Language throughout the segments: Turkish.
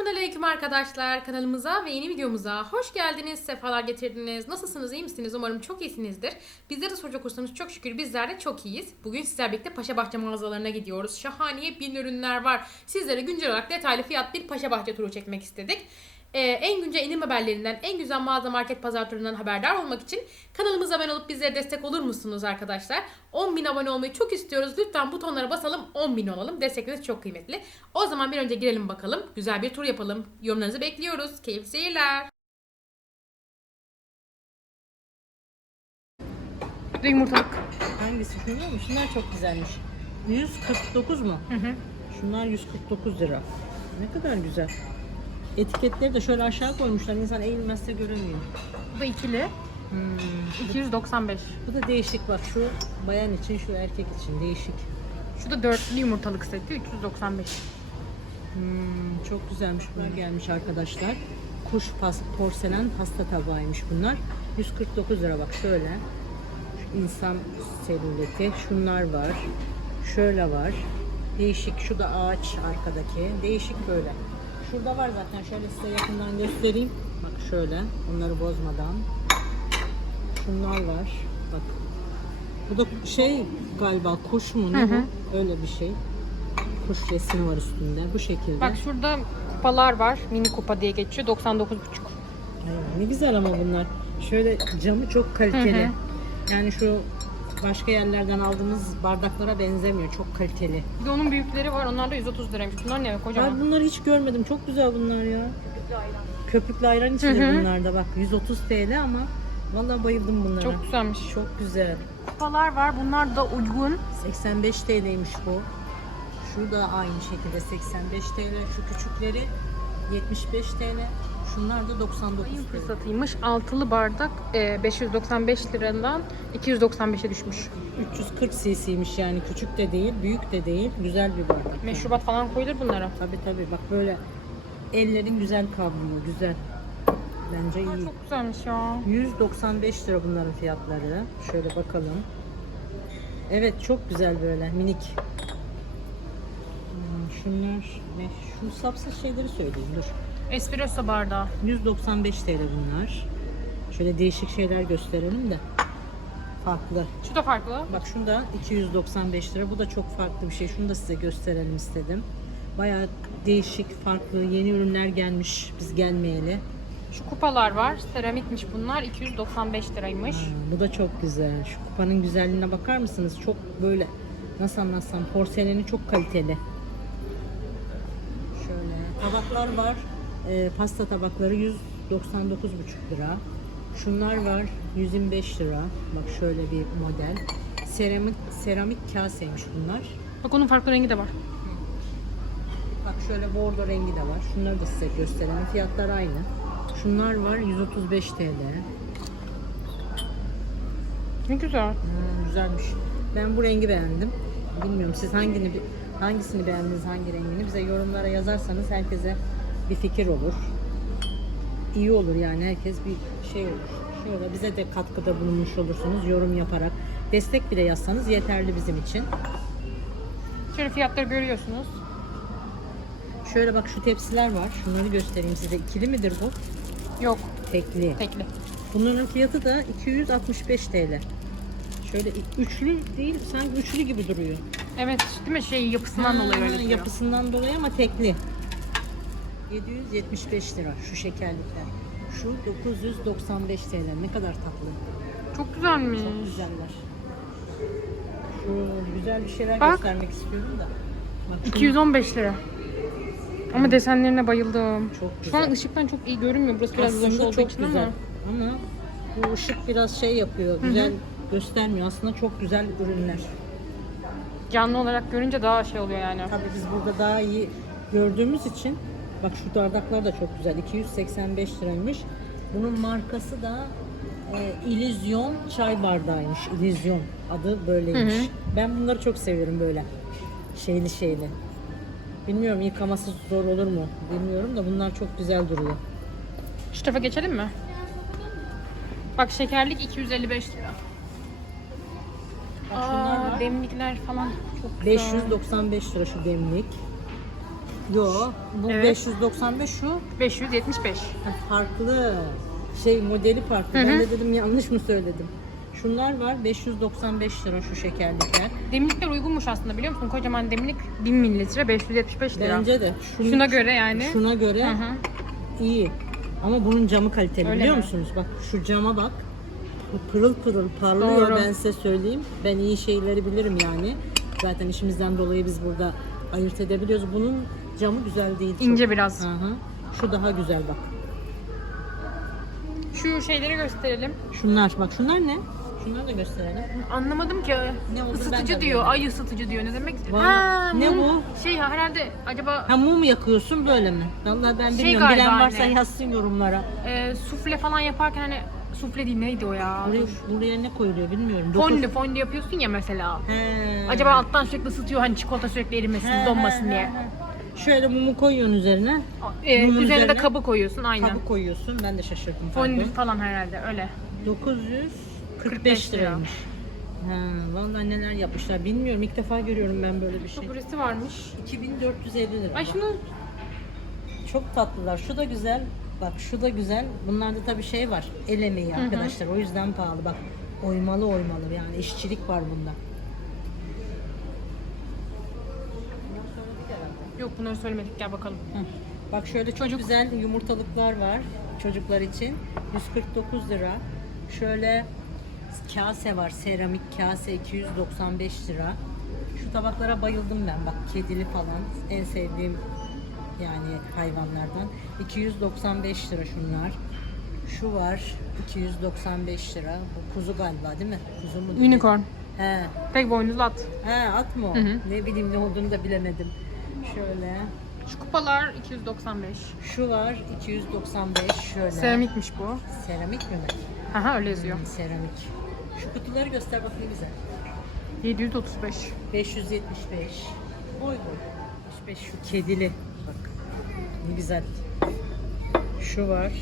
Selamünaleyküm arkadaşlar kanalımıza ve yeni videomuza hoş geldiniz, sefalar getirdiniz. Nasılsınız, iyi misiniz? Umarım çok iyisinizdir. Bizleri de soracak olursanız çok şükür bizler de çok iyiyiz. Bugün sizlerle birlikte Paşabahçe mağazalarına gidiyoruz. Şahane bin ürünler var. Sizlere güncel olarak detaylı fiyat bir Paşabahçe turu çekmek istedik. Ee, en güncel indirim haberlerinden, en güzel mağaza market pazar turundan haberdar olmak için kanalımıza abone olup bizlere destek olur musunuz arkadaşlar? 10.000 abone olmayı çok istiyoruz. Lütfen butonlara basalım 10.000 olalım. Destekleriniz çok kıymetli. O zaman bir önce girelim bakalım. Güzel bir tur yapalım. Yorumlarınızı bekliyoruz. Keyifli seyirler. Yumurtalık. Hangisi musun? Şunlar çok güzelmiş. 149 mu? Hı hı. Şunlar 149 lira. Ne kadar güzel. Etiketleri de şöyle aşağı koymuşlar. İnsan eğilmezse göremiyor. Bu da ikili. Hmm. 295. Bu da değişik bak şu bayan için şu erkek için değişik. Şu da dörtlü yumurtalık seti 395. Hmm, çok güzelmiş bunlar gelmiş arkadaşlar. Kuş pas, porselen pasta tabağıymış bunlar. 149 lira bak şöyle. Şu insan selületi. Şunlar var. Şöyle var. Değişik. Şu da ağaç arkadaki. Değişik böyle. Şurada var zaten. Şöyle size yakından göstereyim. Bak şöyle. Onları bozmadan. Şunlar var. Bak. Bu da şey galiba kuş mu ne Hı hı. bu? Öyle bir şey. Kuş resmi var üstünde. Bu şekilde. Bak şurada kupalar var. Mini kupa diye geçiyor. 99,5. Ay, ne güzel ama bunlar. Şöyle camı çok kaliteli. Hı Yani şu başka yerlerden aldığımız bardaklara benzemiyor. Çok kaliteli. Bir de onun büyükleri var. Onlar da 130 liraymış. Bunlar ne kocaman? Ben bunları hiç görmedim. Çok güzel bunlar ya. Köpüklü ayran içinde Hı hı. bunlar da bak. 130 TL ama vallahi bayıldım bunlara. Çok güzelmiş. çok güzel. Kupalar var. Bunlar da uygun. 85 TL'ymiş bu. Şu da aynı şekilde 85 TL. Şu küçükleri 75 TL. Şunlar da 99 Ayın fırsatıymış. Altılı bardak e, 595 liradan 295'e düşmüş. 340 cc'ymiş yani küçük de değil, büyük de değil. Güzel bir bardak. Meşrubat falan koyulur bunlara. Tabii tabii bak böyle ellerin güzel kavruluyor, güzel. Bence iyi. çok güzelmiş ya. 195 lira bunların fiyatları. Şöyle bakalım. Evet çok güzel böyle minik. Hmm, Şunlar ne? Şu sapsız şeyleri söyleyeyim dur. Espresso bardağı. 195 TL bunlar. Şöyle değişik şeyler gösterelim de. Farklı. Şu da farklı. Bak şunda 295 lira. Bu da çok farklı bir şey. Şunu da size gösterelim istedim. Bayağı değişik, farklı, yeni ürünler gelmiş biz gelmeyeli. Şu kupalar var. Seramikmiş bunlar. 295 liraymış. Ha, bu da çok güzel. Şu kupanın güzelliğine bakar mısınız? Çok böyle nasıl anlatsam porseleni çok kaliteli. Şöyle tabaklar var. Ee, pasta tabakları 199,5 lira. Şunlar var 125 lira. Bak şöyle bir model. Seramik seramik kaseymiş bunlar. Bak onun farklı rengi de var. Bak şöyle bordo rengi de var. Şunları da size gösterelim. Fiyatlar aynı. Şunlar var 135 TL. Ne güzel. Hmm, güzelmiş. Ben bu rengi beğendim. Bilmiyorum siz hangini hangisini beğendiniz, hangi rengini bize yorumlara yazarsanız herkese bir fikir olur. İyi olur yani herkes bir şey olur. Şöyle bize de katkıda bulunmuş olursunuz yorum yaparak. Destek bile yazsanız yeterli bizim için. Şöyle fiyatları görüyorsunuz. Şöyle bak şu tepsiler var. Şunları göstereyim size. İkili midir bu? Yok. Tekli. Tekli. Bunların fiyatı da 265 TL. Şöyle üçlü değil, sanki üçlü gibi duruyor. Evet değil mi? Şey yapısından dolayı öyle diyor. Yapısından dolayı ama tekli. 775 lira şu şekerlikler. Şu 995 TL. Ne kadar tatlı. Çok güzelmiş. Çok güzeller. Şu güzel bir şeyler Bak. göstermek istiyorum da. Bak şu 215 lira. Ama desenlerine bayıldım. çok Şu an güzel. ışıktan çok iyi görünmüyor. Burası biraz uzunmuş Aslında olduğu çok için güzel. ama. Ama bu ışık biraz şey yapıyor. Güzel göstermiyor. Aslında çok güzel ürünler. Canlı olarak görünce daha şey oluyor yani. Tabii biz burada daha iyi gördüğümüz için bak şu bardaklar da çok güzel. 285 liraymış. Bunun markası da e, İllüzyon çay bardağıymış. İllüzyon adı böyleymiş. Hı hı. Ben bunları çok seviyorum böyle. Şeyli şeyli. Bilmiyorum yıkaması zor olur mu? Bilmiyorum da bunlar çok güzel duruyor. Şu tarafa geçelim mi? Bak şekerlik 255 lira. Bak şunlar Aa, var. demlikler falan çok güzel. 595 lira şu demlik. Yo, bu Evet. 595 şu 575. Ha, farklı. Şey modeli farklı. Hı hı. Ben de dedim yanlış mı söyledim? Şunlar var 595 lira şu şekerlikler. Demlikler uygunmuş aslında biliyor musun? Kocaman demlik 1000 mililitre 575 lira. Bence de. Şunu- Şuna göre yani. Şuna göre Hı hı. iyi. Ama bunun camı kaliteli Öyle biliyor mi? musunuz? Bak şu cama bak. Pırıl pırıl parlıyor Doğru. ben size söyleyeyim. Ben iyi şeyleri bilirim yani. Zaten işimizden dolayı biz burada ayırt edebiliyoruz. Bunun camı güzel değil. çok. İnce biraz. Hı hı. Şu daha güzel bak. Şu şeyleri gösterelim. Şunlar bak şunlar ne? Şunları da gösterelim. Anlamadım ki. Ne oldu ben Isıtıcı diyor. bilmiyorum. Ay ısıtıcı diyor. Ne demek? Vallahi- ne mum. bu? Şey herhalde acaba Ha mum yakıyorsun böyle mi? Vallahi ben Şey bilmiyorum. galiba Bilen varsa anne. yazsın yorumlara. e, sufle falan yaparken hani sufle değil neydi o ya? Buraya, buraya ne koyuluyor bilmiyorum. Dokuz- Fondü, fondü yapıyorsun ya mesela. He. Acaba alttan sürekli ısıtıyor hani çikolata sürekli erimesin, He, donmasın he, diye. he, he. Şöyle mumu koyuyorsun üzerine. Ee, Mumun üzerine de üzerine kabı koyuyorsun aynen. Kabı koyuyorsun. Ben de şaşırdım. Fondü pardon. falan herhalde öyle. 945 45 lira. liraymış. Ha, vallahi neler yapmışlar bilmiyorum. İlk defa görüyorum ben böyle bir şey. Burası varmış. 2450 lira. Ay şunu Çok tatlılar. Şu da güzel. Bak şu da güzel. Bunlarda tabii şey var. El emeği hı. arkadaşlar. O yüzden pahalı. Bak oymalı oymalı yani işçilik var bunda. Yok bunları söylemedik gel bakalım. Heh. Bak şöyle çok Çocuk. güzel yumurtalıklar var çocuklar için. 149 lira. Şöyle kase var. Seramik kase 295 lira. Şu tabaklara bayıldım ben. Bak kedili falan. En sevdiğim yani hayvanlardan. 295 lira şunlar. Şu var 295 lira. Bu kuzu galiba değil mi? Kuzu mu? Unicorn. He. Tek boynuzlu at. He at mı o? Hı hı. Ne bileyim ne olduğunu da bilemedim. Şöyle. Şu kupalar 295. Şu var 295 şöyle. Seramikmiş bu. Seramik mi? Aha öyle yazıyor. Hmm, seramik. Şu kutuları göster bakayım bize. 735. 575. Boy boy. 65 şu kedili. Bak. Ne güzel. Şu var.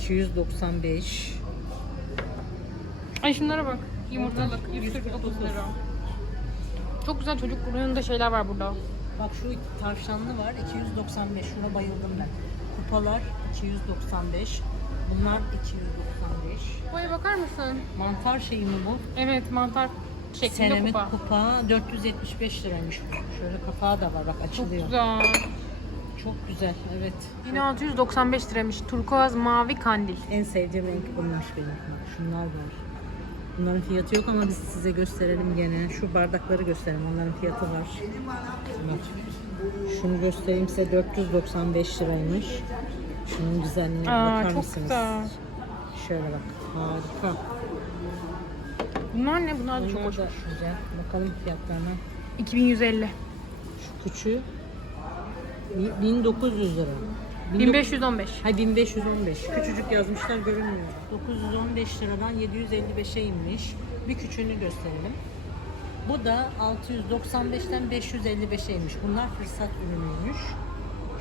295. Ay şunlara bak. Yumurtalık 149 lira. Çok güzel çocuk oyununda şeyler var burada. Bak şu tavşanlı var 295. Şuna bayıldım ben. Kupalar 295. Bunlar 295. Boya bakar mısın? Mantar şeyi mi bu? Evet mantar şeklinde Seramik kupa. kupa. 475 liraymış. Şöyle kapağı da var bak Çok açılıyor. güzel. Çok güzel evet. 1695 liraymış. Turkuaz mavi kandil. En sevdiğim renk bunlar benim. Şunlar var. Bunların fiyatı yok ama biz size gösterelim gene. Şu bardakları gösterelim. Onların fiyatı var. Şunu göstereyim size 495 liraymış. Şunun güzelliğine Aa, bakar çok mısınız? güzel. Şöyle bak. Harika. Bunlar ne? Bunlar da çok hoş. güzel. Bakalım fiyatlarına. 2150. Şu küçüğü bi- 1900 lira. 1515. Ha 1515. Küçücük yazmışlar görünmüyor. 915 liradan 755'e inmiş. Bir küçüğünü gösterelim. Bu da 695'ten 555'e inmiş. Bunlar fırsat ürünüymüş.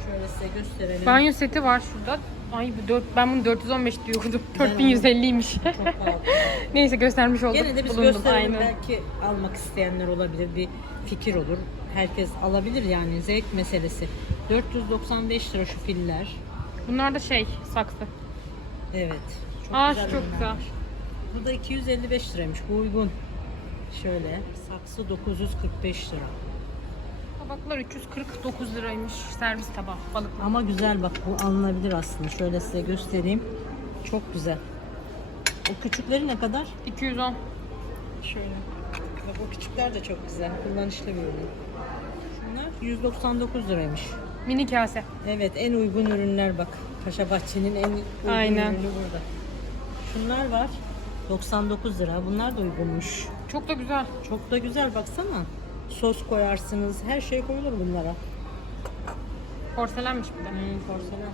Şöyle size gösterelim. Banyo seti var şurada. Ay bu 4 ben bunu 415 diyordum. Güzel 4150'ymiş. Çok pahalı. Neyse göstermiş olduk. Gene de biz Bulundum, gösterelim. Belki almak isteyenler olabilir. Bir fikir olur. Herkes alabilir yani. Zevk meselesi. 495 lira şu filler. Bunlar da şey saksı. Evet. Çok Aa güzel şu çok ürünler güzel. Bu da 255 liraymış. Bu uygun. Şöyle saksı 945 lira. Tabaklar 349 liraymış. Servis tabağı balık. Ama güzel bak bu alınabilir aslında. Şöyle size göstereyim. Çok güzel. O küçükleri ne kadar? 210. Şöyle. Bak o küçükler de çok güzel. Kullanışlı bir ürün. Şunlar 199 liraymış. Mini kase. Evet en uygun ürünler bak. Paşa Bahçe'nin en uygun Aynen. ürünü burada. Şunlar var. 99 lira. Bunlar da uygunmuş. Çok da güzel. Çok da güzel baksana. Sos koyarsınız. Her şey koyulur bunlara. Porselenmiş bir de. Hmm, porselen.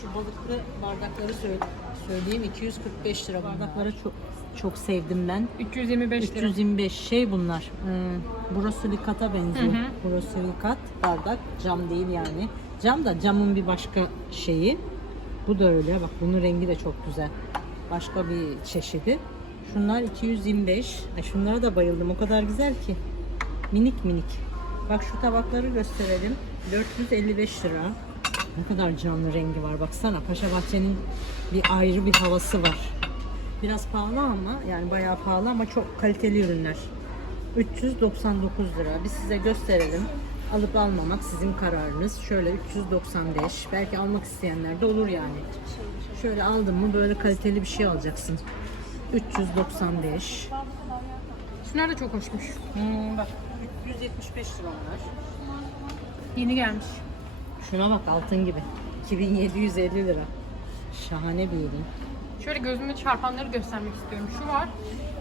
Şu balıklı bardakları söyle, söyleyeyim 245 lira bardakları çok çok sevdim ben. 325 lira. 325 şey bunlar. Hmm, borosilikata benziyor. Hı bardak cam değil yani. Cam da camın bir başka şeyi. Bu da öyle. Bak bunun rengi de çok güzel. Başka bir çeşidi. Şunlar 225. Ay şunlara da bayıldım. O kadar güzel ki. Minik minik. Bak şu tabakları gösterelim. 455 lira. Ne kadar canlı rengi var baksana. Paşa Bahçe'nin bir ayrı bir havası var. Biraz pahalı ama yani bayağı pahalı ama çok kaliteli ürünler. 399 lira. Biz size gösterelim. Alıp almamak sizin kararınız. Şöyle 395. Belki almak isteyenler de olur yani. Şöyle aldın mı böyle kaliteli bir şey alacaksın. 395. Şunlar da çok hoşmuş. Hmm, bak 375 lira onlar. Yeni gelmiş. Şuna bak altın gibi. 2750 lira. Şahane bir ürün. Şöyle gözüme çarpanları göstermek istiyorum. Şu var.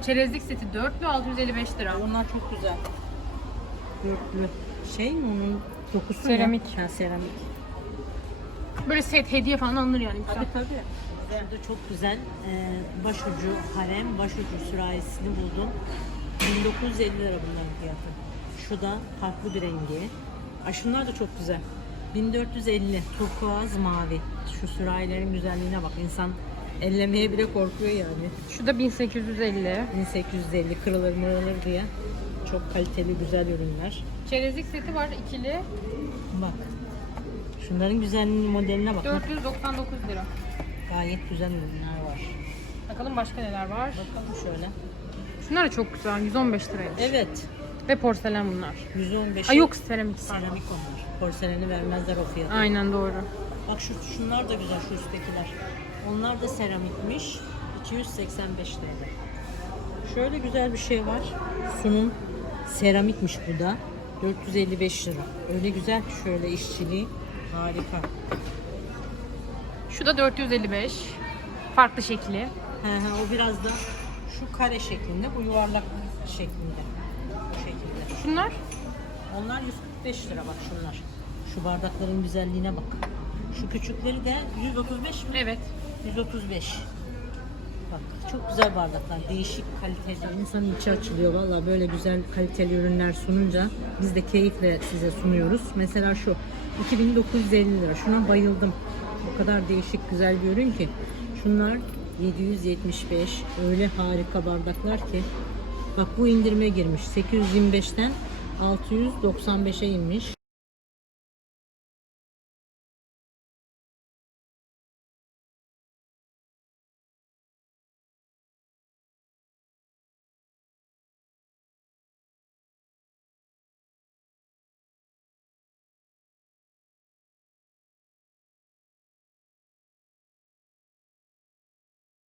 Çerezlik seti 4'lü 655 lira. Onlar çok güzel. Dörtlü. Şey mi onun dokusu ne? Seramik. Ha, seramik. Böyle set hediye falan alınır yani. Güzel. Tabii tabii. Burada çok güzel e, başucu harem başucu sürahisini buldum. 1950 lira bunların fiyatı. Şu da farklı bir rengi. Ay şunlar da çok güzel. 1450 turkuaz mavi. Şu sürahilerin güzelliğine bak. İnsan ellemeye bile korkuyor yani. Şu da 1850. 1850 kırılır mırılır diye. Çok kaliteli güzel ürünler. Çerezlik seti var ikili. Bak. Şunların güzelliğinin modeline bak. 499 lira. Gayet güzel ürünler var. Bakalım başka neler var. Bakalım şöyle. Şunlar da çok güzel. 115 liraya. Evet. Ve porselen bunlar. 115. Ay yok seramik. Seramik onlar. Porseleni vermezler o fiyata. Aynen doğru. Bak şu şunlar da güzel şu üsttekiler. Onlar da seramikmiş. 285 TL. Şöyle güzel bir şey var. Sunum seramikmiş bu da. 455 lira. Öyle güzel ki şöyle işçiliği. Harika. Şu da 455. Farklı şekli. He he o biraz da şu kare şeklinde, bu yuvarlak şeklinde. Bu şekilde. Şunlar Onlar 145 lira bak şunlar. Şu bardakların güzelliğine bak. Şu küçükleri de 135 mi? evet. 135. Bak çok güzel bardaklar. Değişik kaliteli. İnsanın içi açılıyor. Valla böyle güzel kaliteli ürünler sununca biz de keyifle size sunuyoruz. Mesela şu 2950 lira. Şuna bayıldım. O kadar değişik güzel bir ürün ki. Şunlar 775. Öyle harika bardaklar ki. Bak bu indirime girmiş. 825'ten 695'e inmiş.